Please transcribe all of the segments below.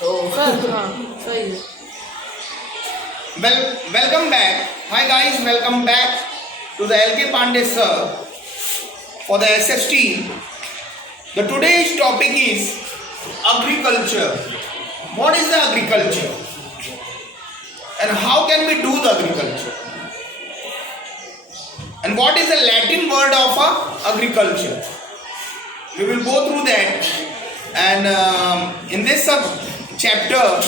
Sir हाँ सही है। Welcome back. Hi guys, welcome back to the LK Pandey sir for the SST. The today's topic is agriculture. What is the agriculture? And how can we do the agriculture? And what is the Latin word of agriculture? We will go through that. And in this chapter,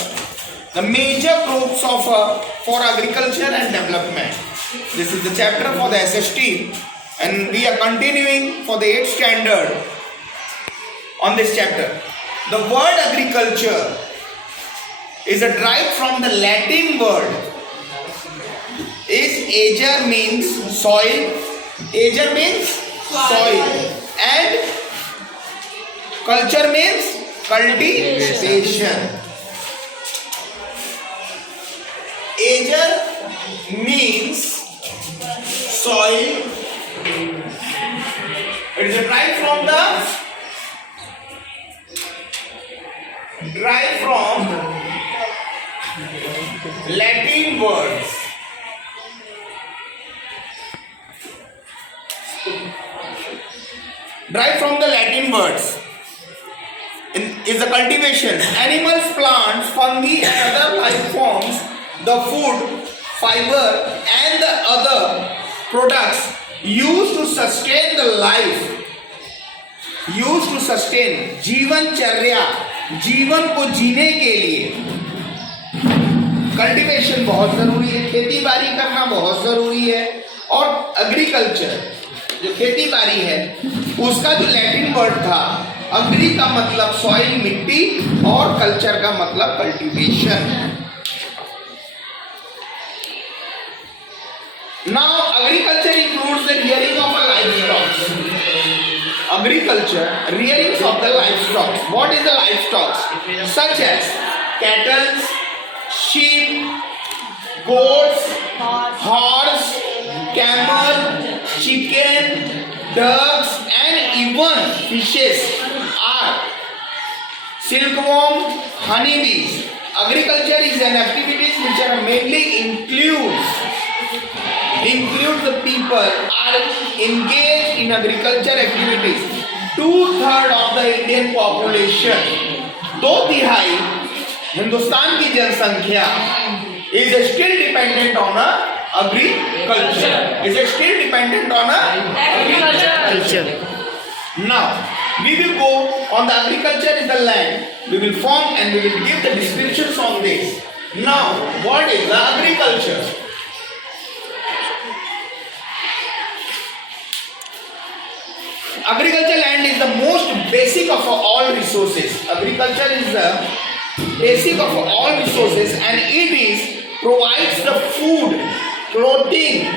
the major groups of for agriculture and development. This is the chapter for the SST, and we are continuing for the 8th standard on this chapter. The word agriculture is derived from the Latin word. Is ager means soil. Ager means soil, and culture means cultivation. Ager means soil. It is derived from Latin words. Derived from the Latin words is the cultivation. Animals, plants, fungi, and other life forms, the food, fiber, and the other products used to sustain the life, used to sustain जीवनचर्या, जीवन को जीने के लिए cultivation बहुत जरूरी है, खेती बाड़ी करना बहुत जरूरी है। और एग्रीकल्चर जो खेती बाड़ी है उसका जो लैटिन वर्ड था, अग्री का मतलब सॉइल मिट्टी और कल्चर का मतलब cultivation. Now agriculture includes the rearing of a livestock. Agriculture, rearing of the livestock. What is the livestock? Such as cattle, sheep, goats, horse, camel, chicken, ducks, and even fishes are silkworm, honeybees. Agriculture is an activity which are mainly include the people are engaged in agriculture activities. 2/3 of the Indian population, 2/3 Hindustan की जनसंख्या is still dependent on agriculture. Is still dependent on agriculture. Now we will go on the agriculture is the land. We will form and we will give the descriptions on this. Now what is the agriculture? Agriculture land is the most basic of all resources. Agriculture is the basic of all resources, and it provides the food, clothing,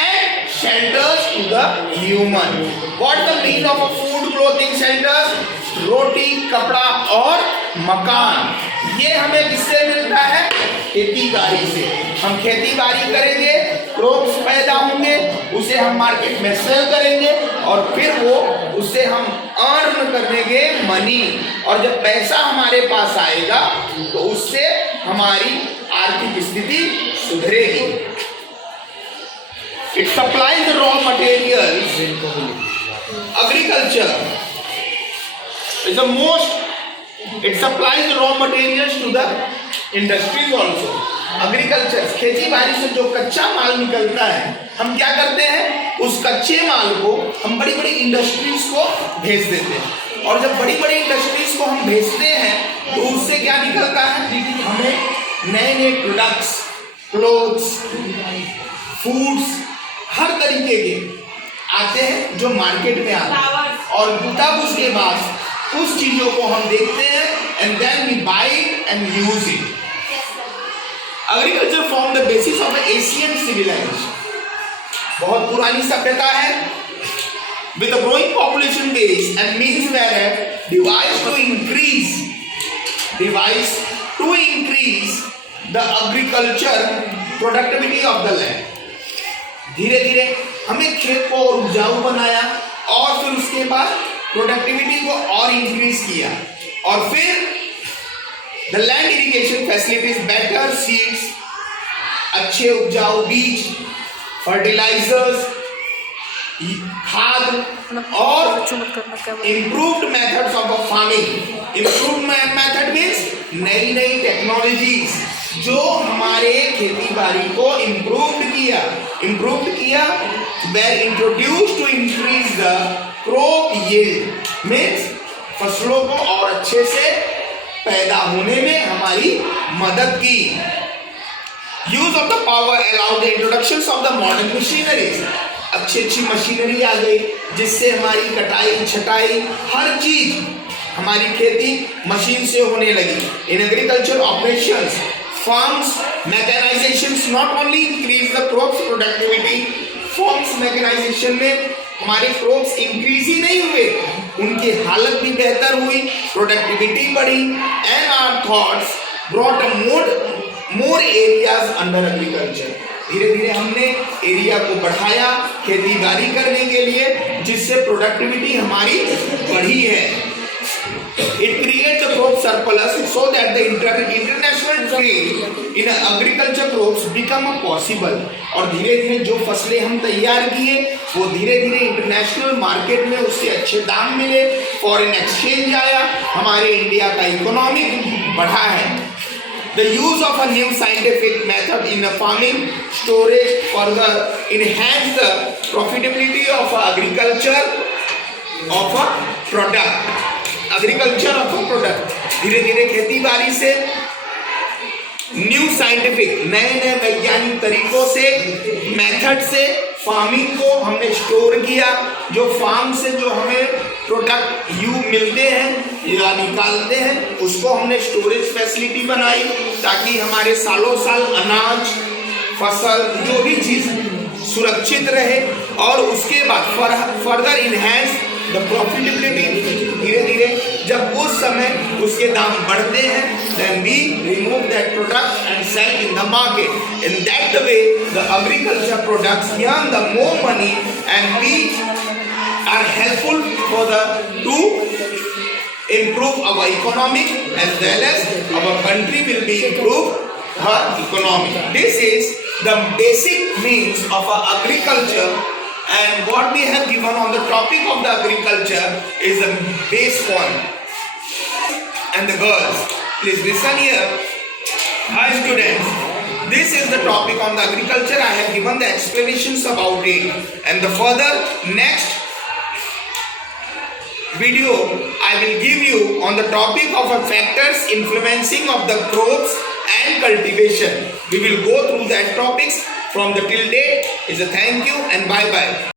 and shelters to the human. What is the meaning of a food, clothing, shelters? रोटी, कपड़ा और मकान। ये हमें किससे मिलता है? खेती बाड़ी से। हम खेती बाड़ी करेंगे, क्रॉप्स पैदा होंगे, उसे हम मार्केट में सेल करेंगे और फिर वो उससे हम अर्न करेंगे मनी। और जब पैसा हमारे पास आएगा तो उससे हमारी आर्थिक स्थिति सुधरेगी। It supplies the raw materials. Agriculture is the most. It supplies the raw materials to the industries also. Agriculture, खेती बाड़ी से जो कच्चा माल निकलता है, हम क्या करते हैं? उस कच्चे माल को हम बड़ी बड़ी इंडस्ट्रीज को भेज देते हैं। और जब बड़ी बड़ी इंडस्ट्रीज को हम भेजते हैं तो उससे क्या निकलता है? हमें नए नए प्रोडक्ट्स, क्लोथ्स, फूड्स, हर तरीके के आते हैं जो मार्केट में आते हैं। और तब उसके बाद उस चीजों को हम देखते हैं and then we buy it and use it. Agriculture formed the basis of the Asian civilization. बहुत पुरानी सभ्यता है with a growing population base and means were devised to increase the agriculture productivity of the land. धीरे धीरे हमें खेत को और उपजाऊ बनाया और फिर उसके बाद प्रोडक्टिविटी को और इंक्रीज किया और फिर The land irrigation facilities, better seeds, अच्छे उपजाऊ बीज, fertilizers, खाद और improved methods of farming. Improved method means नई नई टेक्नोलॉजीज जो हमारे खेती बाड़ी को improved किया were introduced to increase the crop yield means फसलों को और अच्छे से पैदा होने में हमारी मदद की. Use of the power allowed the introductions of the modern machineries. अच्छी मशीनरी आ गई जिससे हमारी कटाई छटाई हर चीज हमारी खेती मशीन से होने लगी. In agriculture operations, farms mechanizations not only increase the crops productivity, farms mechanization में हमारे crops increase ही नहीं हुए, उनकी हालत भी बेहतर हुई, प्रोडक्टिविटी बढ़ी, and our thoughts brought a more areas under agriculture. धीरे धीरे हमने एरिया को बढ़ाया खेती बाड़ी करने के लिए जिससे प्रोडक्टिविटी हमारी बढ़ी है. It creates a crop surplus so that the international trade in agriculture crops become possible. और धीरे धीरे जो फसलें हम तैयार किए वो धीरे धीरे इंटरनेशनल मार्केट में उससे अच्छे दाम मिले, फॉरेन एक्सचेंज आया, हमारे इंडिया का इकोनॉमी बढ़ा है. The use of a new scientific method in farming storage further enhance the profitability of agriculture of a product. Agriculture of a product. धीरे धीरे खेती बाड़ी से न्यू साइंटिफिक नए वैज्ञानिक तरीकों से मेथड से फार्मिंग को हमने स्टोर किया. जो फार्म से जो हमें प्रोडक्ट मिलते हैं या निकालते हैं उसको हमने स्टोरेज फैसिलिटी बनाई ताकि हमारे सालों साल अनाज फसल जो भी चीज सुरक्षित रहे. और उसके बाद फर्दर इनहेंस द प्रॉफिटेबिलिटी. धीरे धीरे जब उस समय उसके दाम बढ़ते हैं then we remove that product and sell in the market. In that way the agriculture products earn the more money and we are helpful for the to improve our economy as well as our country will be improved her economy. This is the basic means of agriculture. And what we have given on the topic of the agriculture is the base point. And the girls, please listen here. Hi students, this is the topic on the agriculture. I have given the explanations about it. And the further next video I will give you on the topic of factors influencing of the crops and cultivation. We will go through that topics from the till date. Is a thank you and bye bye.